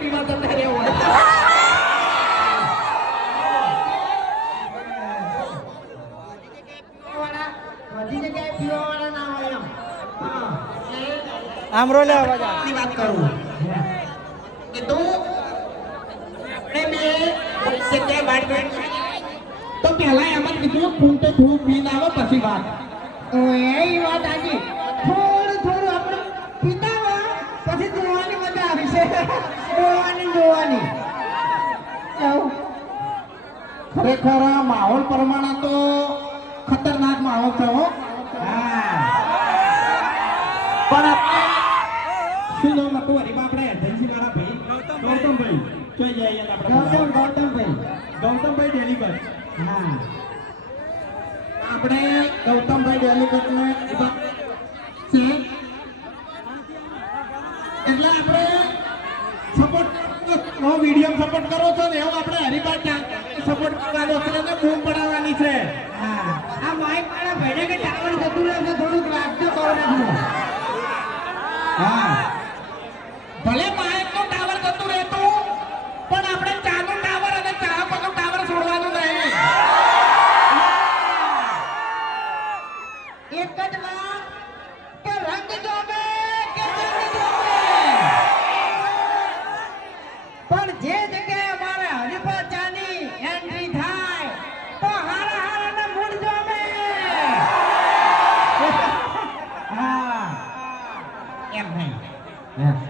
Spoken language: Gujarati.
પીવા જતા રહેવું બધી જગ્યાએ પીવા વાળા ના હોય આમ રોલે અવાજ ની વાત કરું કે તું આપણે બે જગ્યાએ વાત કરી તો પહેલા એમ જ કીધું ફૂંટે થોડું પીને આવે પછી વાત એ વાત આજે થોડું થોડું આપણે પીતા હોય પછી જોવાની મજા આવી છે જોવાની ખરેખર માહોલ પ્રમાણે તો ખતરનાક માહોલ છે હો પણ શું નામ હતું હરી આપણે એજન્સી વાળા ભાઈ ગૌતમભાઈ જોઈ જઈએ આપણે ગૌતમભાઈ ડેલીગઢ હા આપણે ગૌતમભાઈ ડેલીગઢ ને છે એટલે આપણે સપોર્ટ વિડીયો સપોર્ટ કરો છો ને એવું આપણે હરિભાઈ સપોર્ટ કરવાનો છે અને બૂમ પડાવવાની છે હા આ માઈક વાળા ભાઈને કે ટાવર જતું રહેશે થોડુંક રાખજો કોરોના હા ભલે માઈક નો ટાવર જતું રહેતું પણ આપણે ચાનો ટાવર અને ચાહકોનો ટાવર છોડવાનું નહીં એક જ વાત કે રંગ જોવે કે જંગ જોવે પણ જે જગ્યાએ અમારે હરીફા ચાની એન્ટ્રી થાય તો હારા હારાના મૂડ જોવે હા એમ નહીં